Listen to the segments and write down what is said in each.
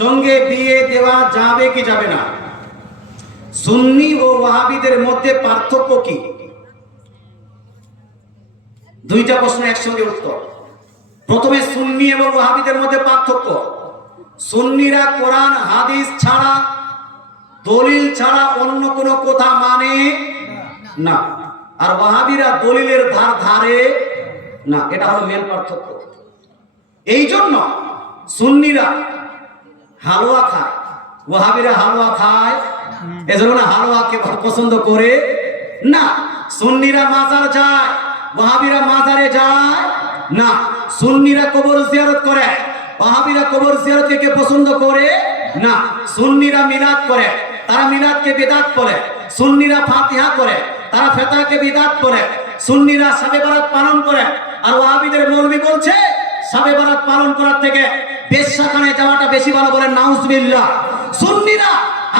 সঙ্গে বিয়ে দেওয়া যাবে কি যাবে না? সুন্নি ও ওয়াহাবিদের মধ্যে পার্থক্য কি? দুইটা প্রশ্ন একসঙ্গে উত্তর। প্রথমে সুন্নি এবং ওয়াহাবিদের মধ্যে পার্থক্য। সুন্নিরা কোরআন হাদিস ছাড়া, দলিল ছাড়া অন্য কোনো কথা মানে না, আর ওয়াহাবিরা দলিলের ধার ধারে না। এটা হলো মেন পার্থক্য। এই জন্য সুন্নিরা হালুয়া খায়, ওয়াহাবিরা হালুয়া খায়, এজন্য হালুয়াকে পছন্দ করে না। সুন্নিরা মাজার যায়, ওয়াহাবিরা মাজারে যায় না। সুন্নিরা কবর জিয়ারত করে, ওয়াহাবিরা কবর জিয়ারতকে পছন্দ করে না। সুন্নিরা মিলাদ করে, তারা মিলাদকে বিদআত করে। সুন্নিরা ফাতিহা করে, তারা ফিতরাকে বিদআত করে। সুন্নিরা শবে বরাত পালন করে, আর ওয়াহাবিদের মৌলভী বলছে শবে বরাত পালন করার থেকে বেশ্যাখানে যাওয়াটা বেশি ভালো, বলে নাউজুবিল্লাহ। সুন্নিরা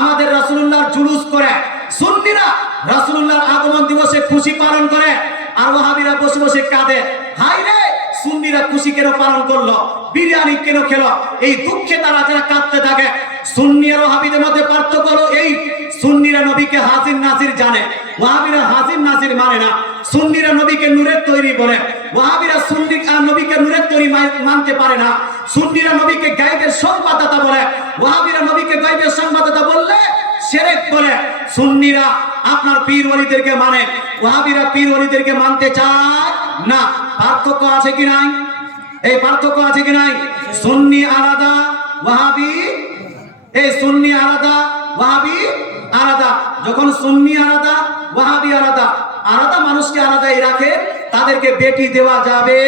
আমাদের রাসূলুল্লাহর জুলুস করে, সুন্নিরা রাসূলুল্লাহর আগমন দিবসে খুশি পালন করে, আর ওয়াহাবিরা বসে বসে কাঁদে, হায় রে সুন্নিরা খুশি কেন পালন করলো, বিরিয়ানি কেন খেলো, এই দুঃখে তারা যারা কাঁদতে থাকে। সুন্নি আর ওয়াহাবিদের মধ্যে পার্থক্য হলো এই, সুন্নিরা নবীকে হাজির নাজির জানে, ওয়াহাবিরা হাজির নাজির মানে না। সুন্নিরা নবীকে নূরের তৈরি বলে, ওয়াহাবিরা নবীকে নূরের তৈরি মানতে পারে না। সুন্নিরা নবীকে গায়বের সংবাদদাতা বলে, ওয়াহাবিরা নবীকে গায়বের সংবাদদাতা বললে শিরক বলে। সুন্নিরা আপনার পীর ওলিদেরকে মানে, ওয়াহাবিরা পীর ওলিদেরকে মানতে চায় না। পার্থক্য আছে কি নাই? এই পার্থক্য আছে কি নাই? সুন্নি আলাদা, ওয়াহাবি, এই সুন্নি আলাদা, ওয়াহাবি আলাদা। যখন সুন্নি আলাদা, ওয়াহাবি আলাদা, আলাদা মানুষকে আলাদাই রাখে, তাদেরকে বেটি দেওয়া যাবে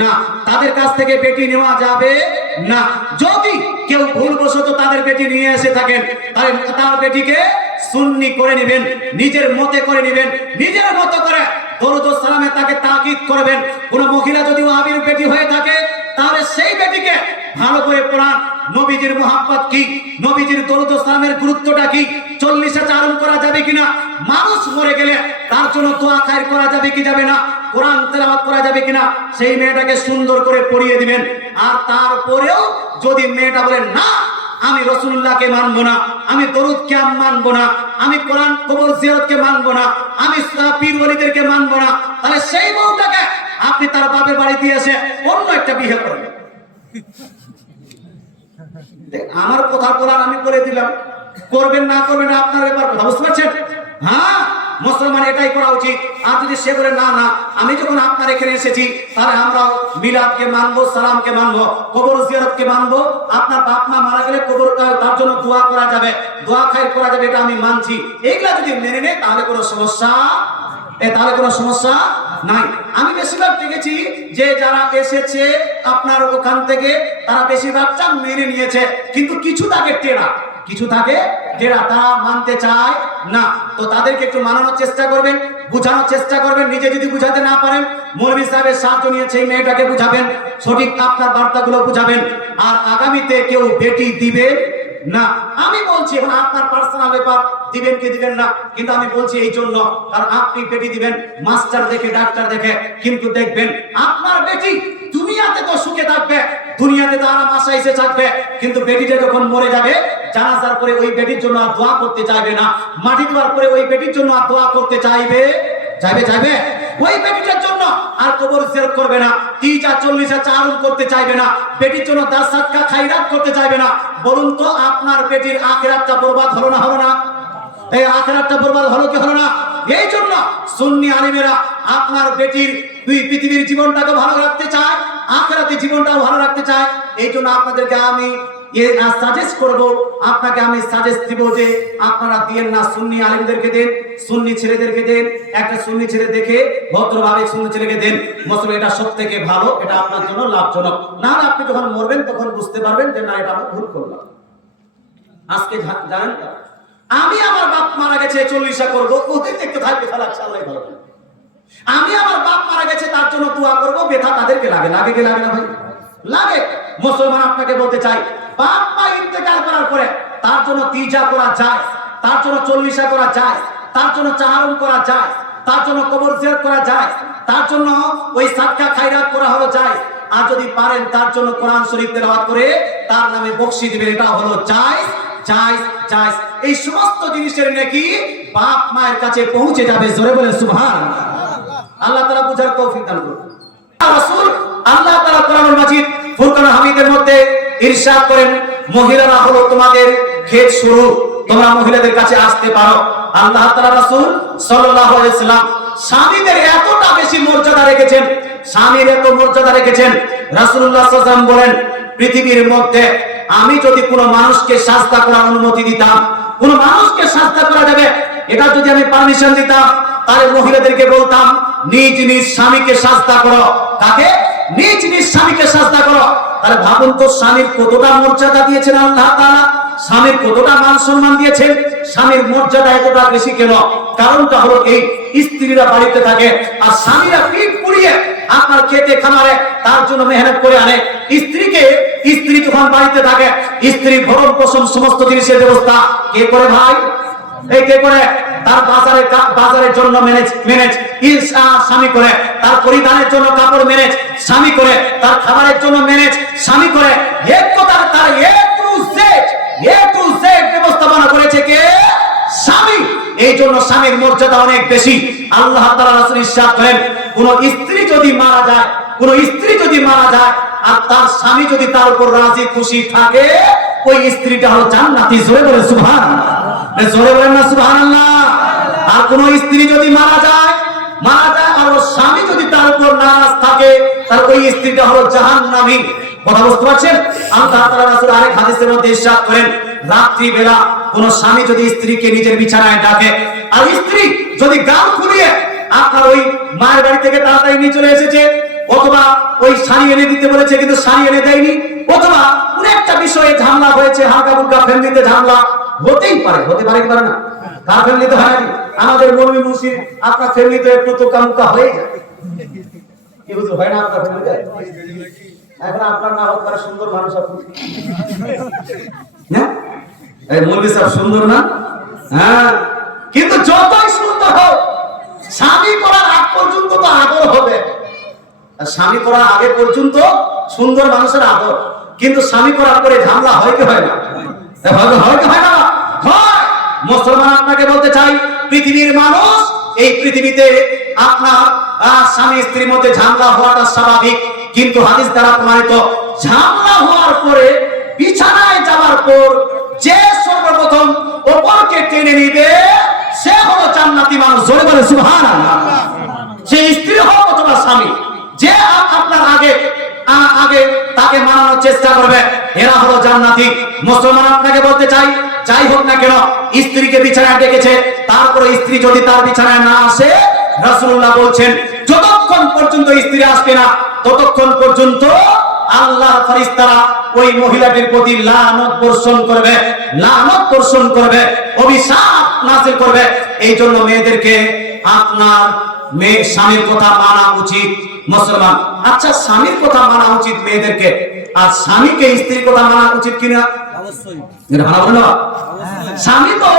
না, তাদের কাছ থেকে বেটি নেওয়া যাবে না। যদি কেউ ভুলবশত তাদের বেটি নিয়ে এসে থাকেন, তাহলে তার বেটিকে সুন্নি করে নেবেন, নিজের মতে করে নেবেন, নিজের মতো করে দরুদ ও সালামে তাকে তাকিদ করবেন। কোন মহিলা যদি ওয়াহাবির বেটি হয়ে থাকে, তাহলে সেই বেটিকে ভালো করে পড়ান, নবীজির মুহাব্বত কি, নবীজির দরুদ ও সালামের গুরুত্বটা কি, 40 চারণ করা যাবে কিনা, মানুষ মরে গেলে তার জন্য দোয়া খায়ের করা যাবে কি যাবে না, কোরআন তেলাওয়াত করা যাবে কিনা, সেই মেয়েটাকে সুন্দর করে পড়িয়ে দিবেন। আর তারপরেও যদি মেয়েটা বলে না, আমি রাসূলুল্লাহকে মানবো না, আমি দরুদকে মানবো না, আমি কোরআন কবর জিয়ারতকে মানবো না, আমি পীর ওলিদেরকে মানবো না, তাহলে সেই বউটাকে আপনি তার বাপের বাড়ি দিয়ে এসে অন্য একটা বিয়ে করবেন। আমার কথা বলার আমি বলে দিলাম, করবেন না করবেন না আপনার ব্যাপার, কথা বুঝতে পারছেন? হ্যাঁ, মুসলমান এটাই করা উচিত। আর যদি সে বলে না না, আমি যখন আপনার এখানে এসেছি, তাহলে আমরা মিলাদকে মানবো, সালামকে মানবো, কবর জিয়ারতকে মানবো, আপনার বাপ মা মারা গেলে কবর তার জন্য দোয়া করা যাবে, দোয়া খায়ের করা যাবে, এটা আমি মানছি। এইগুলা যদি মেনে নেয় তাহলে কোনো সমস্যা, তাহলে কোনো সমস্যা নাই। আমি বেশিরভাগ দেখেছি যে যারা এসেছে আপনার ওখান থেকে, তারা বেশিরভাগটা মেনে নিয়েছে, কিন্তু কিছু থাকে টেরা, কিছু থাকে টেরা, তারা মানতে চায় না। তো তাদেরকে একটু মানানোর চেষ্টা করবেন, বুঝানোর চেষ্টা করবেন। নিজে যদি বুঝাতে না পারেন, মৌলভী সাহেবের সাহায্য নিয়ে সেই মেয়েটাকে বুঝাবেন, সঠিক আপনার বার্তাগুলো বুঝাবেন। আর আগামীতে কেউ বেটি দিবে না। আমি বলছি এখন আপনার পার্সোনাল ব্যাপার, দিবেন কি দিবেন না, কিন্তু আমি বলছি এই জন্য, কারণ আপনি বেটি দিবেন মাস্টার দেখে, ডাক্তার দেখে, কিন্তু দেখবেন আপনার বেটি দুনিয়াতে তো সুখে থাকবে, দুনিয়াতে তো আরাম আসাইসে থাকবে, কিন্তু বেটিটা যখন মরে যাবে, জানাজার পরে ওই বেটির জন্য আর দোয়া করতে চাইবে না, মাটি দেওয়ার পরে ওই বেটির জন্য আর দোয়া করতে চাইবে ওই বেটিটার জন্য আর কবর জিয়ারত করবে না, 40 চারণ করতে চাইবে না, বেটির জন্য দান সাদকা খায়রাত করতে চাইবে না। বলুন তো আপনার বেটির আখিরাতটা বরবাদ হলো না, হলো না? এই আখিরাতটা বরবাদ হলো কি হলো না? এই জন্য সুন্নি আলিমেরা আপনার বেটির পৃথিবীর জীবনটাকে ভালো রাখতে চায়, আখিরাতের জীবনটাও ভালো রাখতে চায়। এই জন্য আপনাদেরকে আমি সাজেস্ট করব, আপনাকে আমি সাজেস্ট দিব যে আপনারা দিয়েন না, সুন্নি আলিমদেরকে দেন, সুন্নি ছেলেদেরকে দেন। একটা সুন্নি ছেলে দেখে ভদ্রভাবে সুন্নি ছেলেকে দেন, মুসলিম, এটা সবথেকে ভালো, এটা আপনার জন্য লাভজনক। না হলে আপনি যখন মরবেন তখন বুঝতে পারবেন যে না, এটা আমি ভুল করলাম। আজকে জানেন, আমি আমার বাপ মারা গেছে 40 করবো, ওদের দেখতে থাকবে, তাহলে আল্লাহ ভালো। আমি আমার বাপ মারা গেছে তার জন্য দোয়া করবো, ব্যথা তাদেরকে লাগে, লাগে কি লাগে না ভাই? লাগে। মুসলমান আপনাকে বলতে চাই, বাপ মা ইন্তেকাল করার পরে তার জন্য তিজা করা যায়, তার জন্য 40 করা যায়, তার জন্য চারণ করা যায়, তার জন্য কবর জিয়ারত করা যায়, তার জন্য ওই সাদকা খায়রাত করা হলো যায়। আর যদি পারেন তার জন্য কোরআন শরীফ তেলাওয়াত করে তার নামে বকশি দিবেন। এটা হলো জায়েজ জায়েজ জায়েজ। এই সমস্ত জিনিসের নাকি বাপ মায়ের কাছে পৌঁছে যাবে। জোরে বলে সুবহানাল্লাহ। আল্লাহ তাআলা বুঝার তৌফিক দান করুন। রাসূল আল্লাহ তাআলা কোরআনুল মাজিদ ফুরকানুল হামিদের মধ্যে ইরশাদ করেন, মহিলারা হলো তোমাদের ক্ষেত শুরু, তোমরা মহিলাদের কাছে আসতে পারো। আল্লাহ তাআলা রাসূল সাল্লাল্লাহু আলাইহি ওয়াসাল্লাম স্বামীদের এতটা বেশি মর্যাদা রেখেছেন, স্বামীর এত মর্যাদা রেখেছেন। রাসূলুল্লাহ সাল্লাল্লাহু আলাইহি ওয়াসাল্লাম বলেন, পৃথিবীর মধ্যে আমি যদি কোনো মানুষকে সাজদা করার অনুমতি দিতাম, কোন মানুষকে সাজদা করা যাবে এটা যদি আমি পারমিশন দিতাম, তাহলে মহিলাদেরকে বলতাম নিজ নিজ স্বামীকে সাজদা করো। কাকে? নিজ নিজ স্বামীকে সাজদা করো। তাহলে ভাবুন তো স্বামীর কতটা মর্যাদা দিয়েছেন আল্লাহ তাআলা, স্বামীর কতটা মান সম্মান দিয়েছেন। স্বামীর মর্যাদা এতটা বেশি কেন? কারণটা হলো এই, স্ত্রীরা বাড়িতে থাকে আর স্বামীরা পিঠ পুড়িয়ে আপনার খেতে খামারে তার জন্য মেহনত করে আনে। স্ত্রী যখন বাড়িতে থাকে, স্ত্রী ভরণ পোষণ সমস্ত জিনিসের ব্যবস্থা কে করে ভাই? এই কে করে? তার বাজারের জন্য ম্যানেজ স্বামী করে, তার পরিধানের জন্য কাপড় ম্যানেজ স্বামী করে, তার খাবারের জন্য ম্যানেজ স্বামী করে। তার এ টু জেড ব্যবস্থাপনা করেছে কে? স্বামী। এই জন্য স্বামীর মর্যাদা অনেক বেশি। আল্লাহ তাআলা রাসূল ইরশাদ করেন, কোন স্ত্রী যদি মারা যায় আর তার স্বামী যদি তার উপর রাজি খুশি থাকে, ওই স্ত্রীটা হলো জান্নাতি। জোরে বলে সুবহানাল্লাহ। জোরে বলেন না সুবহানাল্লাহ। আর কোন স্ত্রী যদি মারা যায় আর ওর স্বামী যদি তার উপর নারাজ থাকে, তার ওই স্ত্রীটা হলো জাহান্নামী। কথা বুঝতে পারছেন? আল্লাহ তাআলা রাসূল আরেক হাদিসের মধ্যে ইরশাদ করেন, রাত্রি বেলা কোন স্বামী যদি স্ত্রীকে নিজের বিছানায় ডাকে আর স্ত্রী যদি গাল ফুলিয়ে আপনার ওই মায়ের বাড়ি থেকে তাড়াতাড়ি নিয়ে চলে এসেছে, অথবা ওই শাড়ি এনে দিতে বলেছে কিন্তু শাড়ি এনে দেয়নি, অথবা কোন একটা বিষয়ে ঝামেলা হয়েছে, হালকা ফুলকা ফ্যামিলিতে ঝামেলা হতেই পারে, হতে পারে কি পারে না? কার ফ্যামিলিতে হয় নাকি? আমাদের মৌলভী মুন্সির আপনার ফ্যামিলিতে একটু তো কামকা হয়ে যায়। কি বুঝলো? হয় না আপনার ফ্যামিলিতে? এখন আপনার না হোক তারা সুন্দর মানুষ আপনি, হ্যাঁ এই মৌলভী সাহেব সুন্দর না? হ্যাঁ, কিন্তু যতই সুন্দর হোক স্বামী করার আগ পর্যন্ত তো আদর হবে। স্বামী করার আগে পর্যন্ত সুন্দর মানুষের আদর, কিন্তু স্বামী করার পরে ঝামেলা হয় কি হয় না? হয় কি হয় না? হয়। মুসলমান আপনাকে বলতে চাই, পৃথিবীর মানুষ, এই পৃথিবীতে আপনার স্বামী স্ত্রীর মধ্যে ঝামেলা হওয়াটা স্বাভাবিক, কিন্তু হাদিস দ্বারা প্রমাণিত ঝামেলা হওয়ার পরে বিছানায় যাওয়ার পর যে সর্বপ্রথম অপরকে টেনে নিবে সে হলো জান্নাতি মানুষ। জোরে বলে সুবহানাল্লাহ। সে স্ত্রী হোক অথবা স্বামী, যে আপনার আগে তাকে মানানোর চেষ্টা করবে এরা হলো জান্নাতি। মুসলমান আপনাকে বলতে চাই, যাই হোক না কেন স্ত্রীকে বিছানায় ডেকেছে, তারপরে স্ত্রী যদি তার বিছানায় না আসে, রাসূলুল্লাহ বলছেন যতক্ষণ পর্যন্ত স্ত্রী আসবে না ততক্ষণ পর্যন্ত আল্লাহর ফেরেশতারা ওই মহিলাটির প্রতি লানত বর্ষণ করবে, অভিশাপ নাযিল করবে। এই জন্য মেয়েদেরকে আপনার স্বামীর কথা মানা উচিত। মুসলমান, আচ্ছা স্বামীর কথা মানা উচিত মেয়েদেরকে, আর স্বামীকে স্ত্রীর কথা মানা উচিত কিনা? অবশ্যই। স্বামী তো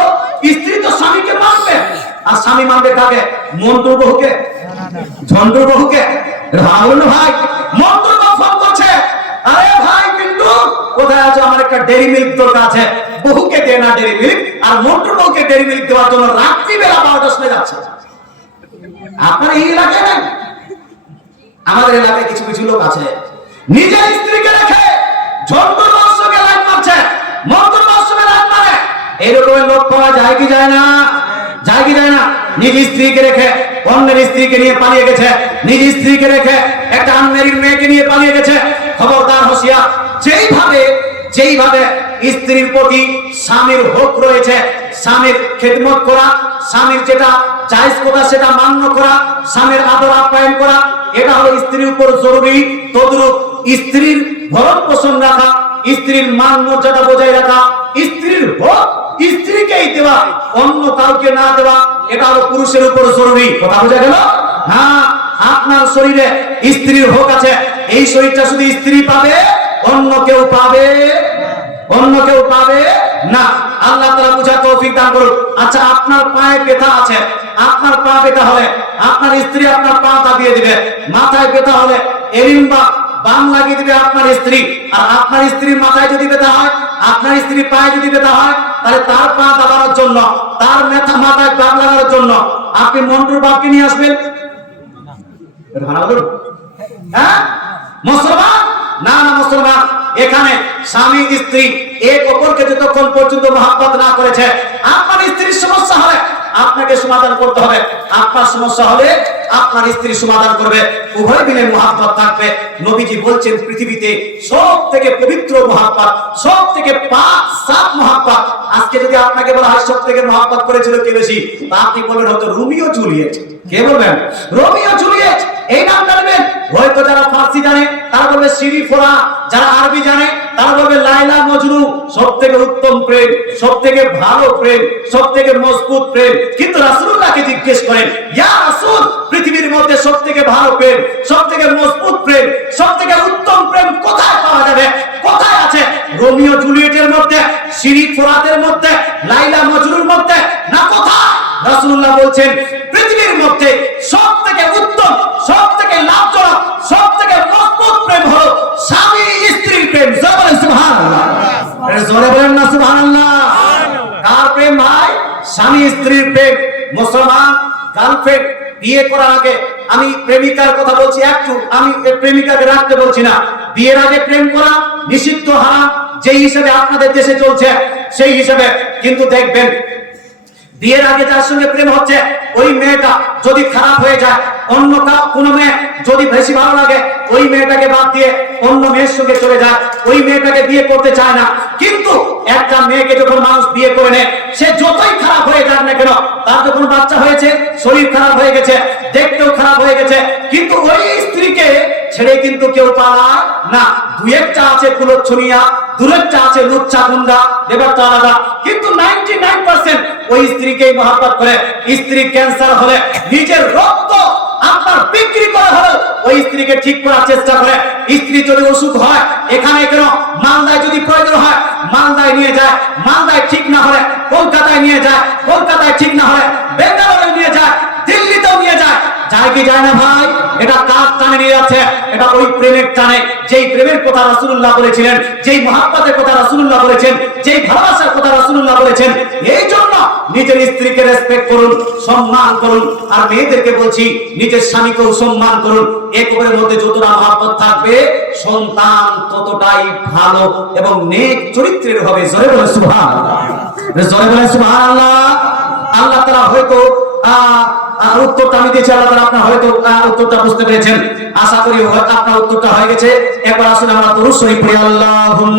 স্ত্রী তো স্বামীকে মানবে, আর স্বামী মানবে কাকে? মন্টুর বহুকে, ঝন্টুর বহুকে। ভাই মন্টুর বহু ফোন করছে, আরে ভাই পিন্টু কোথায় আছো, আমার একটা ডেরি মিল্ক দরকার আছে। বহুকে দে না ডেরি মিল্ক, আর মন্টুর বহুকে ডেরি মিল্ক দেওয়ার জন্য রাত্রি বেলা 12টার সময় যাচ্ছে। আপনার এই এলাকায় নাই? আমাদের এলাকায় কিছু কিছু লোক আছে নিজের স্ত্রীকে রেখে ঝন্টুর বংশকে লাইন মারছে, মন্টুর বংশকে লাইন মারে। এরকমের লোক পাওয়া যায় কি যায় না? যায় কি যায় না? নিজ স্ত্রীকে রেখে অন্যের স্ত্রীকে নিয়ে পালিয়ে গেছে, নিজ স্ত্রীকে রেখে একটা আনম্যারিড মেয়েকে নিয়ে পালিয়ে গেছে। খবরদার, হুঁশিয়ার। যেইভাবে স্ত্রীর প্রতি স্বামীর হক রয়েছে, স্বামীর খেদমত করা, স্বামীর যেটা জায়েজ কথা সেটা মান্য করা, স্বামীর আদর আপ্যায়ন করা, এটা হলো স্ত্রীর উপর জরুরি। তদ্রূপ স্ত্রীর ভরণ পোষণ রাখা, স্ত্রীর মান মর্যাদা বজায় রাখা, স্ত্রীর হক স্ত্রীকেই দেওয়া, অন্য কাউকে না দেওয়া, এটা হলো পুরুষের উপর জরুরি। কথা বোঝা গেল? হ্যাঁ, আপনার শরীরে স্ত্রীর হক আছে, এই শরীরটা শুধু স্ত্রী পাবে, অন্য কেউ পাবে না। আল্লাহ তাআলা বুঝার তৌফিক দান করুন। আচ্ছা, আপনার পায়ে ব্যথা আছে, আপনার পা ব্যথা হলে আপনার স্ত্রী আপনার পা দাবিয়ে দিবে। মাথায় ব্যথা হলে এলিম্বা বাম লাগিয়ে দিবে আপনার স্ত্রী। আর আপনার স্ত্রীর মাথায় যদি ব্যথা হয়, আপনার স্ত্রীর পায়ে যদি ব্যথা হয়, তাহলে তার পা দাবানোর জন্য, তার মাথায় বাম লাগানোর জন্য আপনি মন্টুর বাপকে নিয়ে আসবেন? হ্যাঁ মুসলমান? না না মুসলমান। এখানে স্বামী স্ত্রী এক অপরকে যতক্ষণ পর্যন্ত মহব্বত না করেছে, আপনার স্ত্রীর সমস্যা হলে আপনাকে সমাধান করতে হবে, আপনার সমস্যা হলে আপনার স্ত্রী সমাধান করবে, উভয় মিলে মহব্বত থাকবে। নবীজি বলছেন পৃথিবীতে সব থেকে পবিত্র মহব্বত, সব থেকে পাক সাফ মহব্বত, আজকে যদি আপনাকে বলা হয় সব থেকে মহব্বত করেছিল কে বেশি, তা আপনি বলবেন হয়তো রোমিও জুলিয়েট। কে বলবেন? Romeo Juliet. এই নামটা নেবেন। হয়তো যারা ফার্সি জানে তারা বলবে সিরি ফোরা, যারা আরবি জানে তারা বলবে লাইলা মজনু। সব থেকে উত্তম প্রেম, সব থেকে ভালো প্রেম, সব থেকে মজবুত প্রেম। কিন্তু রাসূলুল্লাহকে জিজ্ঞেস করেন, ইয়া রাসূল, পৃথিবীর মধ্যে সব থেকে ভালো প্রেম, সব থেকে মজবুত প্রেম, সব থেকে উত্তম প্রেম কোথায় পাওয়া যাবে? কোথায় আছে? রোমিও জুলিয়েটের মধ্যে, সিরি ফোরাতের মধ্যে, লাইলা মজনুর মধ্যে, না কোথায়? রাসূলুল্লাহ বলছেন পৃথিবীর মধ্যে সব থেকে উত্তম, সব থেকে লাভজনক, সব থেকে মজবুত প্রেম হলো স্বামী স্ত্রীর প্রেম। জোরে সুবহানাল্লাহ। জোরে বলেন না সুবহানাল্লাহ। কার প্রেম ভাই? স্বামী স্ত্রীর প্রেম। মুসলমান গার্লফ্রেন্ড বিয়ে করার আগে, আমি প্রেমিকার কথা বলছি একটু, আমি প্রেমিকাকে রাখতে বলছি না। বিয়ের আগে প্রেম করা নিষিদ্ধ, হারাম। যেই হিসেবে আপনাদের দেশে চলছে সেই হিসেবে কিন্তু দেখবেন বিয়ের আগে যার সঙ্গে প্রেম হচ্ছে ওই মেয়েটা যদি খারাপ হয়ে যায়, অন্য কোনো মেয়ে যদি বেশি ভালো লাগে, ওই মেয়েটাকে বাদ দিয়ে অন্য মেয়ের সঙ্গে চলে যায়, ওই মেয়েটাকে বিয়ে করতে চায় না। কিন্তু একটা মেয়েকে যখন মানুষ বিয়ে করে নেয়, সে যতই খারাপ হয়ে যাক না কেন, তার যখন বাচ্চা হয়েছে, শরীর খারাপ হয়ে গেছে, দেখতেও খারাপ হয়ে গেছে, কিন্তু ওই স্ত্রীকে ছেড়ে কিন্তু কেউ পালায় না। দুই একটা আছে কুলচ্ছনিয়া, দুই একটা আছে লুচ্চা গুন্ডা, ব্যাপারটা আলাদা। কিন্তু 99% ওই স্ত্রীকেই মহব্বত করে। স্ত্রী ক্যান্সার হলে নিজের রক্ত আপনার বিক্রি করা হলো ওই স্ত্রীকে ঠিক করার চেষ্টা করে। স্ত্রী যদি অসুখ হয়, এখানে কেন মালদায় যদি প্রয়োজন হয় মালদায় নিয়ে যায়, মালদায় ঠিক না হলে কলকাতায় নিয়ে যায়, কলকাতায় ঠিক না হলে বেঙ্গালুরু নিয়ে যায়, দিল্লিতেও নিয়ে যায়। যায় কি যায় না ভাই? এটা কার টানে নিয়ে যাচ্ছে? এটা ওই প্রেমের টানে, যেই প্রেমের কথা রাসূলুল্লাহ বলেছিলেন, যেই মহব্বতের কথা রাসূলুল্লাহ বলেছেন, যেই ভালোবাসার কথা রাসূলুল্লাহ বলেছেন। এই জন্য নিজের স্ত্রীকে রেসপেক্ট করুন, সম্মান করুন। আর মেয়েদেরকে বলছি নিজের স্বামীকেও সম্মান করুন। এক অপরের মধ্যে যতটা মহব্বত থাকবে, সন্তান ততটাই ভালো এবং নেক চরিত্রের হবে। জোরে বলে সুবহানাল্লাহ। জোরে বলে সুবহানাল্লাহ। আল্লাহ তাআলা হয়তো উত্তরটা আমি দিয়েছি, আল্লাহ তাআলা আপনার হয়তো উত্তরটা বুঝতে পেরেছেন। আশা করি আপনার উত্তরটা হয়ে গেছে। এবার আসুন আমরা দরুদ শরীফ পড়ি। আল্লাহুম্মা